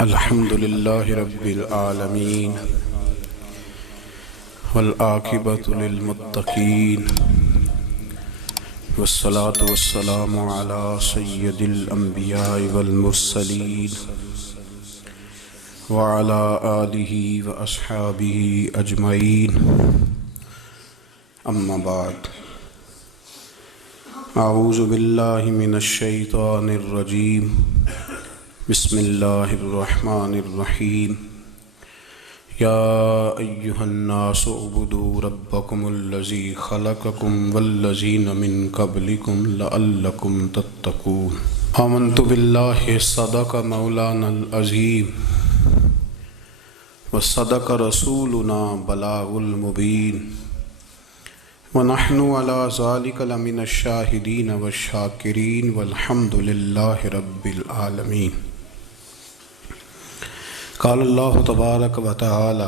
الحمد للہ رب العالمین والعاقبۃ للمتقین والصلاة والسلام علی سید الانبیاء والمرسلین وعلی آلہ واصحابہ اجمعین، اما بعد، اعوذ باللہ من الشیطان الرجیم، بسم اللہ الرحمن الرحیم۔ یا ایہا الناس اعبدوا ربکم الذی خلقکم والذین من قبلکم لعلکم تتقون۔ آمنت باللہ صدق مولانا العظیم وصدق رسولنا بلاغ المبین، ونحن علی ذلک لمن الشاہدین والشاکرین والحمد للہ رب العالمین۔ قال اللہ تبارک و تعالی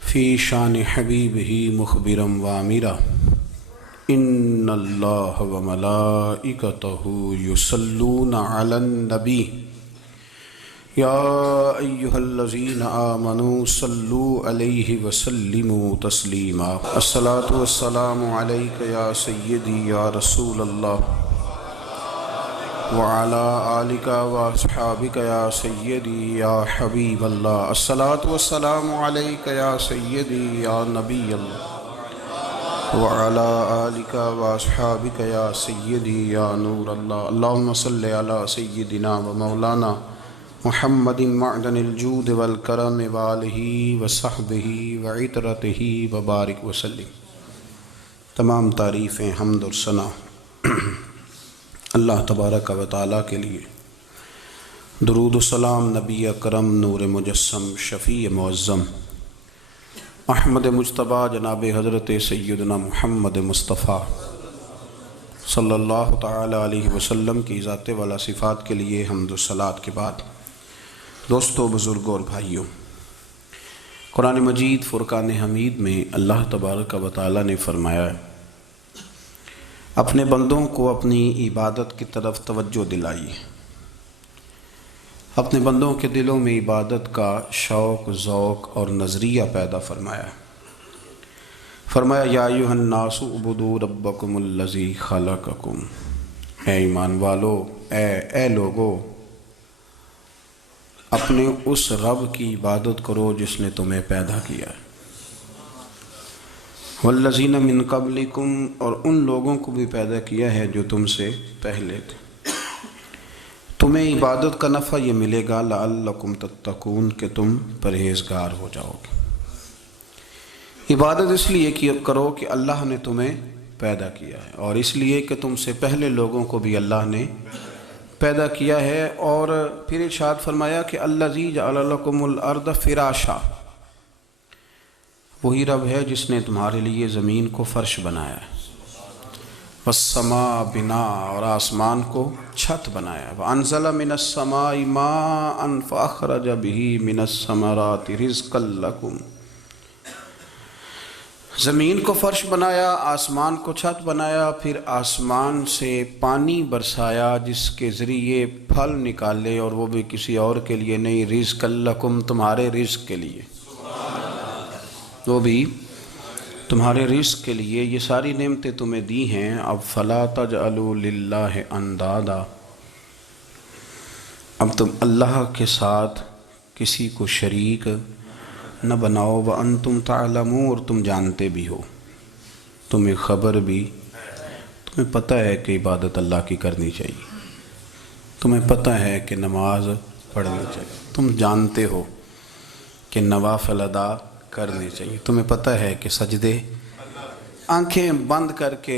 فی شان حبیبہ مخبرا وامرا، ان اللہ وملائکتہ یصلون علی النبی یا ایہا الذین آمنوا صلوا علیہ وسلموا تسلیما۔ الصلاۃ والسلام علیک یا سیدی یا رسول اللہ وعلی آلک واصحابک یا سیدی یا حبیب اللہ۔ الصلاۃ والسلام علیک یا سیدی یا نبی اللہ وعلی آلک واصحابک یا سیدی یا نور اللہ۔ اللہم صلی علی سیدنا و مولانا محمد معدن الجود والکرم وآلہ وصحبہ وعطرتہ وبارک وسلم۔ تمام تعریفیں، حمد اور ثنا اللہ تبارک و تعالیٰ کے لیے۔ درود و سلام نبی اکرم نور مجسم شفیع معظم احمد مجتبیٰ جناب حضرت سیدنا محمد مصطفیٰ صلی اللہ تعالیٰ علیہ وسلم کی ذات والا صفات کے لیے حمد و صلوات کے بعد، دوستو، بزرگوں اور بھائیوں، قرآن مجید فرقان حمید میں اللہ تبارک و تعالیٰ نے فرمایا ہے، اپنے بندوں کو اپنی عبادت کی طرف توجہ دلائیے، اپنے بندوں کے دلوں میں عبادت کا شوق، ذوق اور نظریہ پیدا فرمایا۔ فرمایا یا ایھا الناس اعبدوا ربکم الذی خلقکم، اے ایمان والو، اے لوگو، اپنے اس رب کی عبادت کرو جس نے تمہیں پیدا کیا ہے، والذین من قبلکم، اور ان لوگوں کو بھی پیدا کیا ہے جو تم سے پہلے تھے۔ تمہیں عبادت کا نفع یہ ملے گا لعلکم تتقون، کہ تم پرہیزگار ہو جاؤ گے۔ عبادت اس لیے کرو کہ اللہ نے تمہیں پیدا کیا ہے، اور اس لیے کہ تم سے پہلے لوگوں کو بھی اللہ نے پیدا کیا ہے۔ اور پھر ارشاد فرمایا کہ الذی جعل لکم الارض فراشا، وہی رب ہے جس نے تمہارے لیے زمین کو فرش بنایا ہے، والسماء بناء، اور آسمان کو چھت بنایا ہے، وانزل من السماء ماء فاخرج به من الثمرات رزقا لکم، زمین کو فرش بنایا، آسمان کو چھت بنایا، پھر آسمان سے پانی برسایا جس کے ذریعے پھل نکالے، اور وہ بھی کسی اور کے لیے نہیں، رزقا لکم، تمہارے رزق کے لیے، وہ بھی تمہارے رزق کے لیے۔ یہ ساری نعمتیں تمہیں دی ہیں، اب فلا تجعلوا للہ اندادا، اب تم اللہ کے ساتھ کسی کو شریک نہ بناؤ، وانتم تعلمون، اور تم جانتے بھی ہو، تمہیں خبر بھی، تمہیں پتہ ہے کہ عبادت اللہ کی کرنی چاہیے، تمہیں پتہ ہے کہ نماز پڑھنی چاہیے، تم جانتے ہو کہ نوافل ادا کرنے چاہیے، تمہیں پتہ ہے کہ سجدے آنکھیں بند کر کے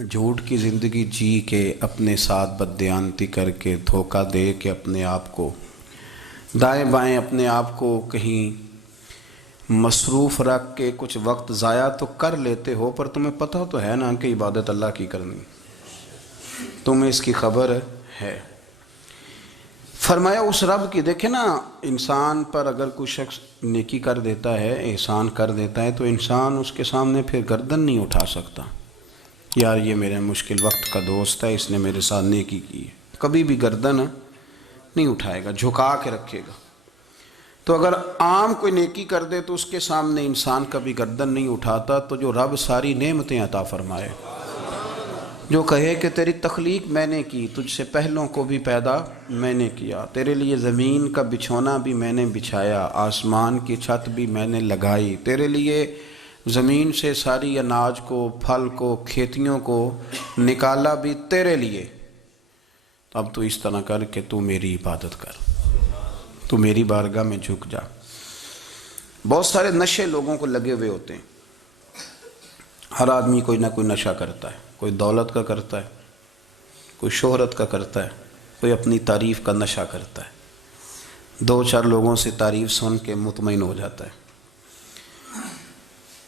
جھوٹ کی زندگی جی کے، اپنے ساتھ بددیانتی کر کے، دھوکہ دے کے، اپنے آپ کو دائیں بائیں، اپنے آپ کو کہیں مصروف رکھ کے کچھ وقت ضائع تو کر لیتے ہو، پر تمہیں پتہ تو ہے نا کہ عبادت اللہ کی کرنی، تمہیں اس کی خبر ہے۔ فرمایا اس رب کی، دیکھیں نا، انسان پر اگر کوئی شخص نیکی کر دیتا ہے، احسان کر دیتا ہے، تو انسان اس کے سامنے پھر گردن نہیں اٹھا سکتا، یار یہ میرے مشکل وقت کا دوست ہے، اس نے میرے ساتھ نیکی کی ہے، کبھی بھی گردن نہیں اٹھائے گا، جھکا کے رکھے گا۔ تو اگر عام کوئی نیکی کر دے تو اس کے سامنے انسان کبھی گردن نہیں اٹھاتا، تو جو رب ساری نعمتیں عطا فرمائے، جو کہے کہ تیری تخلیق میں نے کی، تجھ سے پہلوں کو بھی پیدا میں نے کیا، تیرے لیے زمین کا بچھونا بھی میں نے بچھایا، آسمان کی چھت بھی میں نے لگائی، تیرے لیے زمین سے ساری اناج کو، پھل کو، کھیتیوں کو نکالا بھی تیرے لیے، اب تو اس طرح کر کہ تو میری عبادت کر، تو میری بارگاہ میں جھک جا۔ بہت سارے نشے لوگوں کو لگے ہوئے ہوتے ہیں، ہر آدمی کوئی نہ کوئی نشہ کرتا ہے، کوئی دولت کا کرتا ہے، کوئی شہرت کا کرتا ہے، کوئی اپنی تعریف کا نشہ کرتا ہے، دو چار لوگوں سے تعریف سن کے مطمئن ہو جاتا ہے۔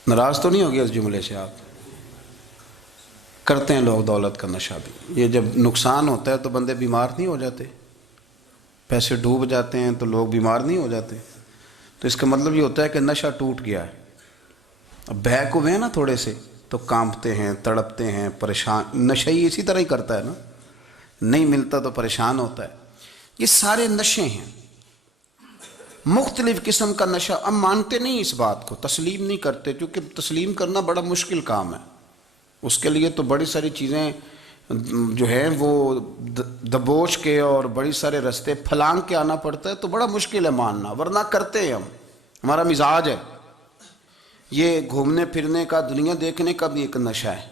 ناراض تو نہیں ہو گیا اس جملے سے؟ آپ کرتے ہیں لوگ دولت کا نشہ بھی، یہ جب نقصان ہوتا ہے تو بندے بیمار نہیں ہو جاتے؟ پیسے ڈوب جاتے ہیں تو لوگ بیمار نہیں ہو جاتے؟ تو اس کا مطلب یہ ہوتا ہے کہ نشہ ٹوٹ گیا ہے۔ اب بہک ہوئے ہیں نا تھوڑے سے تو کانپتے ہیں، تڑپتے ہیں، پریشان۔ نشہ ہی اسی طرح ہی کرتا ہے نا، نہیں ملتا تو پریشان ہوتا ہے۔ یہ سارے نشے ہیں، مختلف قسم کا نشہ۔ ہم مانتے نہیں اس بات کو، تسلیم نہیں کرتے، کیونکہ تسلیم کرنا بڑا مشکل کام ہے۔ اس کے لیے تو بڑی ساری چیزیں جو ہیں وہ دبوچ کے اور بڑی سارے رستے پھلانگ کے آنا پڑتا ہے، تو بڑا مشکل ہے ماننا، ورنہ کرتے ہیں ہم، ہمارا مزاج ہے۔ یہ گھومنے پھرنے کا، دنیا دیکھنے کا بھی ایک نشہ ہے،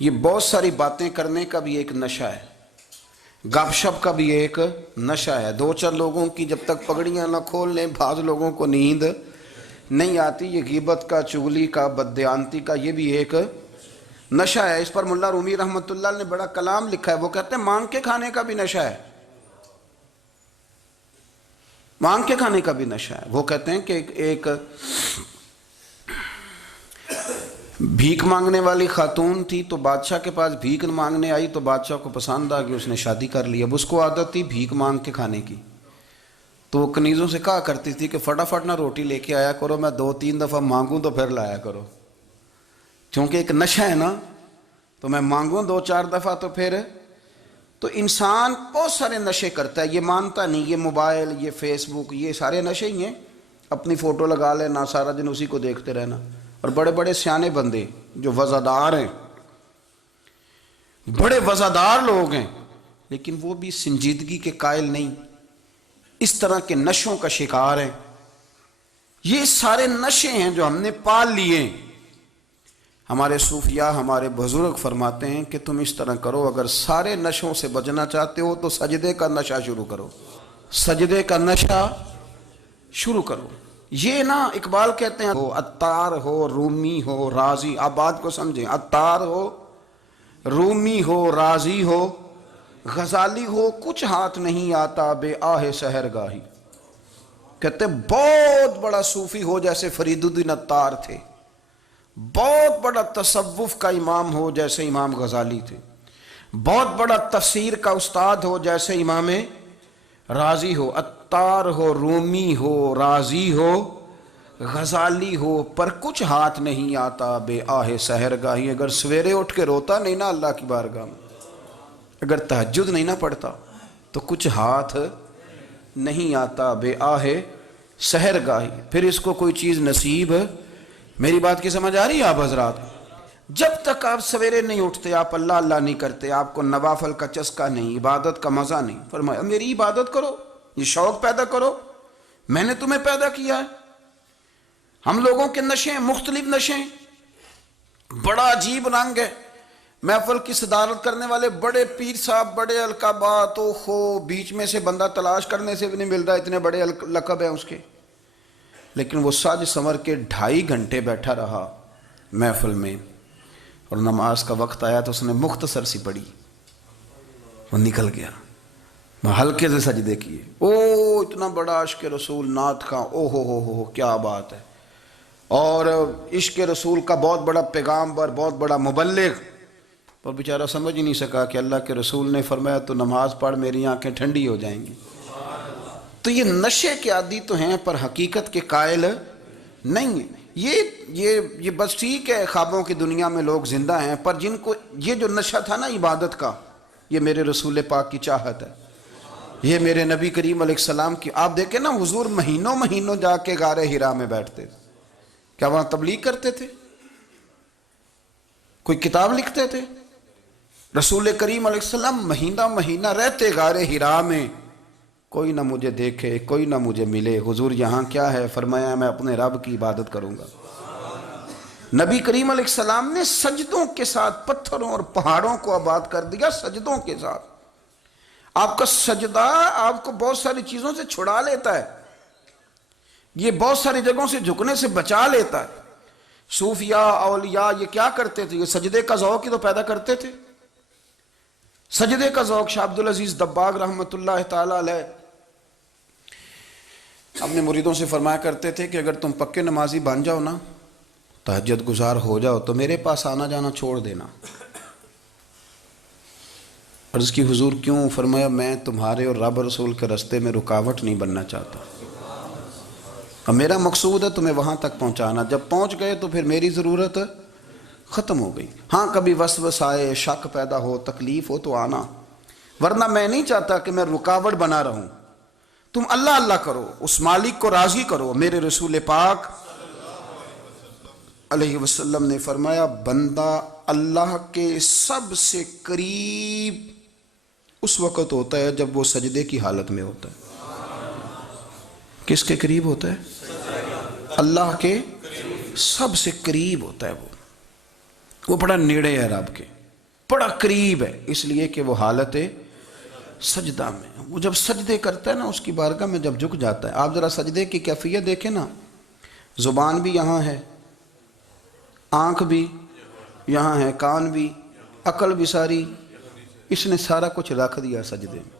یہ بہت ساری باتیں کرنے کا بھی ایک نشہ ہے، گپ شپ کا بھی ایک نشہ ہے۔ دو چار لوگوں کی جب تک پگڑیاں نہ کھول لیں، بعض لوگوں کو نیند نہیں آتی۔ یہ غیبت کا، چغلی کا، بددیانتی کا، یہ بھی ایک نشہ ہے۔ اس پر ملا رومی رحمۃ اللہ نے بڑا کلام لکھا ہے، وہ کہتے ہیں مانگ کے کھانے کا بھی نشہ ہے، مانگ کے کھانے کا بھی نشہ ہے۔ وہ کہتے ہیں کہ ایک بھیک مانگنے والی خاتون تھی، تو بادشاہ کے پاس بھیک مانگنے آئی، تو بادشاہ کو پسند آ گئی، اس نے شادی کر لی۔ اب اس کو عادت تھی بھیک مانگ کے کھانے کی، تو وہ کنیزوں سے کہا کرتی تھی کہ فٹافٹ نہ روٹی لے کے آیا کرو، میں 2-3 دفعہ مانگوں تو پھر لایا کرو، چونکہ ایک نشہ ہے نا، تو میں مانگوں 2-4 دفعہ تو پھر۔ تو انسان بہت سارے نشے کرتا ہے، یہ مانتا نہیں۔ یہ موبائل، یہ فیس بک، یہ سارے نشے ہی ہیں۔ اپنی فوٹو لگا لینا، سارا دن اسی کو دیکھتے رہنا۔ اور بڑے بڑے سیانے بندے جو وزادار ہیں، بڑے وزادار لوگ ہیں، لیکن وہ بھی سنجیدگی کے قائل نہیں، اس طرح کے نشوں کا شکار ہیں۔ یہ سارے نشے ہیں جو ہم نے پال لیے۔ ہمارے صوفیاء، ہمارے بزرگ فرماتے ہیں کہ تم اس طرح کرو، اگر سارے نشوں سے بچنا چاہتے ہو تو سجدے کا نشہ شروع کرو، سجدے کا نشہ شروع کرو۔ یہ نا اقبال کہتے ہیں عطار ہو، رومی ہو، رازی، آپ بات کو سمجھیں، عطار ہو، رومی ہو، رازی ہو، غزالی ہو، کچھ ہاتھ نہیں آتا بے آہ سحر گاہی۔ کہتے ہیں بہت بڑا صوفی ہو جیسے فرید الدین عطار تھے، بہت بڑا تصوف کا امام ہو جیسے امام غزالی تھے، بہت بڑا تفسیر کا استاد ہو جیسے امام رازی ہو، عطار ہو، رومی ہو، رازی ہو، غزالی ہو، پر کچھ ہاتھ نہیں آتا بے آہ سحر گاہی۔ اگر سویرے اٹھ کے روتا نہیں نا اللہ کی بارگاہ میں، اگر تہجد نہیں نہ پڑھتا، تو کچھ ہاتھ نہیں آتا بے آہ سحر گاہی۔ پھر اس کو کوئی چیز نصیب، میری بات کی سمجھ آ رہی ہے آپ حضرات؟ جب تک آپ سویرے نہیں اٹھتے، آپ اللہ اللہ نہیں کرتے، آپ کو نوافل کا چسکا نہیں، عبادت کا مزہ نہیں، فرمایا میری عبادت کرو، یہ شوق پیدا کرو، میں نے تمہیں پیدا کیا ہے۔ ہم لوگوں کے نشے ہیں، مختلف نشے ہیں، بڑا عجیب رنگ ہے۔ محفل کی صدارت کرنے والے بڑے پیر صاحب، بڑے القابات، بیچ میں سے بندہ تلاش کرنے سے بھی نہیں مل رہا، اتنے بڑے لقب ہیں اس کے، لیکن وہ سج سنور کے 2.5 گھنٹے بیٹھا رہا محفل میں، اور نماز کا وقت آیا تو اس نے مختصر سی پڑھی، وہ نکل گیا، ہلکے سے سجدے کیے۔ اتنا بڑا عشق رسول، نعت خواں، ہو کیا بات ہے، اور عشق رسول کا بہت بڑا پیغامبر، بہت بڑا مبلغ، اور بیچارہ سمجھ ہی نہیں سکا کہ اللہ کے رسول نے فرمایا تو نماز پڑھ میری آنکھیں ٹھنڈی ہو جائیں گی۔ تو یہ نشے کے عادی تو ہیں پر حقیقت کے قائل نہیں ہیں۔ یہ بس ٹھیک ہے، خوابوں کی دنیا میں لوگ زندہ ہیں، پر جن کو یہ جو نشہ تھا نا عبادت کا، یہ میرے رسول پاک کی چاہت ہے، یہ میرے نبی کریم علیہ السلام کی، آپ دیکھیں نا حضور مہینوں مہینوں جا کے غار حرا میں بیٹھتے تھے. کیا وہاں تبلیغ کرتے تھے؟ کوئی کتاب لکھتے تھے؟ رسول کریم علیہ السلام مہینہ مہینہ رہتے غار حرا میں. کوئی نہ مجھے دیکھے، کوئی نہ مجھے ملے. حضور یہاں کیا ہے؟ فرمایا میں اپنے رب کی عبادت کروں گا. نبی کریم علیہ السلام نے سجدوں کے ساتھ پتھروں اور پہاڑوں کو آباد کر دیا، سجدوں کے ساتھ. آپ کا سجدہ آپ کو بہت ساری چیزوں سے چھڑا لیتا ہے، یہ بہت ساری جگہوں سے جھکنے سے بچا لیتا ہے. صوفیاء اولیاء یہ کیا کرتے تھے؟ یہ سجدے کا ذوق ہی تو پیدا کرتے تھے. سجدے کا ذوق. شاہ عبدالعزیز دباغ رحمۃ اللہ تعالی علیہ اپنے مریدوں سے فرمایا کرتے تھے کہ اگر تم پکے نمازی بن جاؤ نا، تہجد گزار ہو جاؤ، تو میرے پاس آنا جانا چھوڑ دینا. عرض کی حضور کیوں؟ فرمایا میں تمہارے اور رب رسول کے رستے میں رکاوٹ نہیں بننا چاہتا، اور میرا مقصود ہے تمہیں وہاں تک پہنچانا. جب پہنچ گئے تو پھر میری ضرورت ختم ہو گئی. ہاں کبھی وسوس آئے، شک پیدا ہو، تکلیف ہو تو آنا، ورنہ میں نہیں چاہتا کہ میں رکاوٹ بنا رہوں. تم اللہ اللہ کرو، اس مالک کو راضی کرو. میرے رسول پاک علیہ وسلم نے فرمایا بندہ اللہ کے سب سے قریب اس وقت ہوتا ہے جب وہ سجدے کی حالت میں ہوتا ہے. کس کے قریب ہوتا ہے؟ اللہ کے سب سے قریب ہوتا ہے. وہ بڑا نیڑے ہے رب کے، بڑا قریب ہے، اس لیے کہ وہ حالت سجدہ میں. وہ جب سجدے کرتا ہے نا، اس کی بارگاہ میں جب جھک جاتا ہے. آپ ذرا سجدے کی کیفیت دیکھیں نا، زبان بھی یہاں ہے، آنکھ بھی یہاں ہے، کان بھی، عقل بھی ساری، اس نے سارا کچھ رکھ دیا سجدے میں.